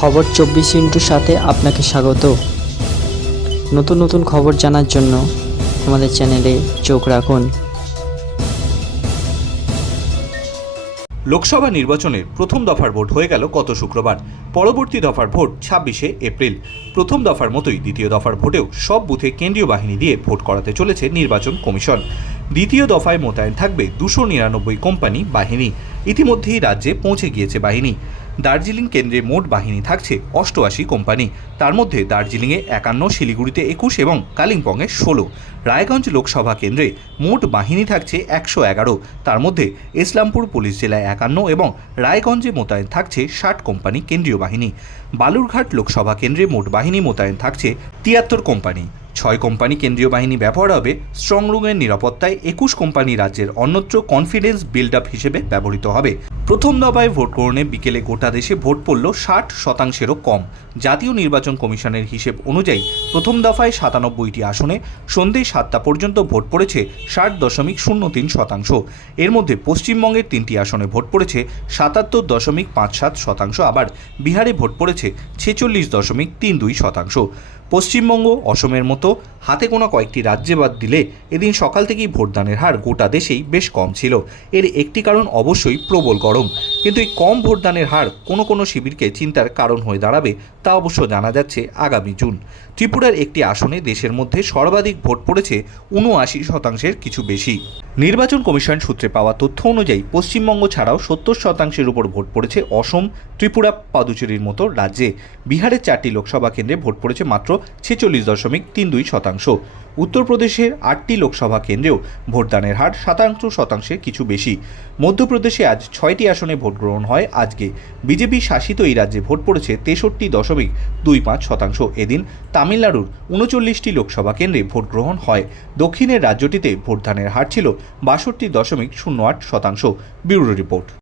খবর চব্বিশ ইন্টুর সাথে আপনাকে স্বাগত। নতুন নতুন খবর জানার জন্য আমাদের চ্যানেলে চোখ রাখুন। লোকসভা নির্বাচনের প্রথম দফার ভোট হয়ে গেল গত শুক্রবার। পরবর্তী দফার ভোট ছাব্বিশে এপ্রিল। প্রথম দফার মতোই দ্বিতীয় দফার ভোটেও সব বুথে কেন্দ্রীয় বাহিনী দিয়ে ভোট করাতে চলেছে নির্বাচন কমিশন। দ্বিতীয় দফায় মোতায়েন থাকবে দুশো নিরানব্বই কোম্পানি বাহিনী। ইতিমধ্যেই রাজ্যে পৌঁছে গিয়েছে বাহিনী। দার্জিলিং কেন্দ্রে মোট বাহিনী থাকছে অষ্টআশি কোম্পানি। তার মধ্যে দার্জিলিংয়ে একান্ন, শিলিগুড়িতে একুশ এবং কালিম্পংয়ে ষোলো। রায়গঞ্জ লোকসভা কেন্দ্রে মোট বাহিনী থাকছে একশো এগারো। তার মধ্যে ইসলামপুর পুলিশ জেলায় একান্ন এবং রায়গঞ্জে মোতায়েন থাকছে ষাট কোম্পানি কেন্দ্রীয় বাহিনী। বালুরঘাট লোকসভা কেন্দ্রে মোট বাহিনী মোতায়েন থাকছে তিয়াত্তর কোম্পানি। ছয় কোম্পানি কেন্দ্রীয় বাহিনী ব্যবহার হবে, স্ট্রং রুমের নিরাপত্তায় একুশ কোম্পানি রাজ্যের অন্যত্র কনফিডেন্স বিল্ড আপ হিসেবে ব্যবহৃত হবে। প্রথম দফায় ভোট গ্রহণে বিকেলে গোটা দেশে ভোট পড়ল ষাট শতাংশেরও কম। জাতীয় নির্বাচন কমিশনের হিসেব অনুযায়ী প্রথম দফায় সাতানব্বইটি আসনে, সন্ধে সাতটা পর্যন্ত ভোট পড়েছে ষাট দশমিক শূন্য তিন শতাংশ। এর মধ্যে পশ্চিমবঙ্গের তিনটি আসনে ভোট পড়েছে সাতাত্তর দশমিক পাঁচ সাত শতাংশ, আবার বিহারে ভোট পড়েছে ছেচল্লিশ দশমিক তিন দুই শতাংশ। পশ্চিমবঙ্গ, অসমের মতো হাতে গোনা কয়েকটি রাজ্যে বাদ দিলে এদিন সকাল থেকেই ভোটদানের হার গোটা দেশেই বেশ কম ছিল। এর একটি কারণ অবশ্যই প্রবল গরম। কিন্তু এই কম ভোটদানের হার কোনো কোনো শিবিরকে চিন্তার কারণ হয়ে দাঁড়াবে তা অবশ্য জানা যাচ্ছে আগামী জুন। ত্রিপুরার একটি আসনে দেশের মধ্যে সর্বাধিক ভোট পড়েছে উনআশি শতাংশের কিছু বেশি। নির্বাচন কমিশন সূত্রে পাওয়া তথ্য অনুযায়ী, পশ্চিমবঙ্গ ছাড়াও সত্তর শতাংশের উপর ভোট পড়েছে অসম, ত্রিপুরা, পাদুচেরির মতো রাজ্যে। বিহারের চারটি লোকসভা কেন্দ্রে ভোট পড়েছে মাত্র ছেচল্লিশ দশমিক তিন দুই শতাংশ। উত্তরপ্রদেশের আটটি লোকসভা কেন্দ্রেও ভোটদানের হার সাতাংশ শতাংশের কিছু বেশি। মধ্যপ্রদেশে আজ ছয়টি আসনে ভোট গ্রহণ হয় আজকে। বিজেপি শাসিত এই রাজ্যে ভোট পড়েছে তেষট্টি দশমিক দুই পাঁচ শতাংশ। এদিন তামিলনাড়ুর উনচল্লিশটি লোকসভা কেন্দ্রে ভোট গ্রহণ হয়। দক্ষিণের রাজ্যটিতে ভোটদানের হার ছিল বাষট্টি দশমিক শূন্য আট শতাংশ। Bureau report.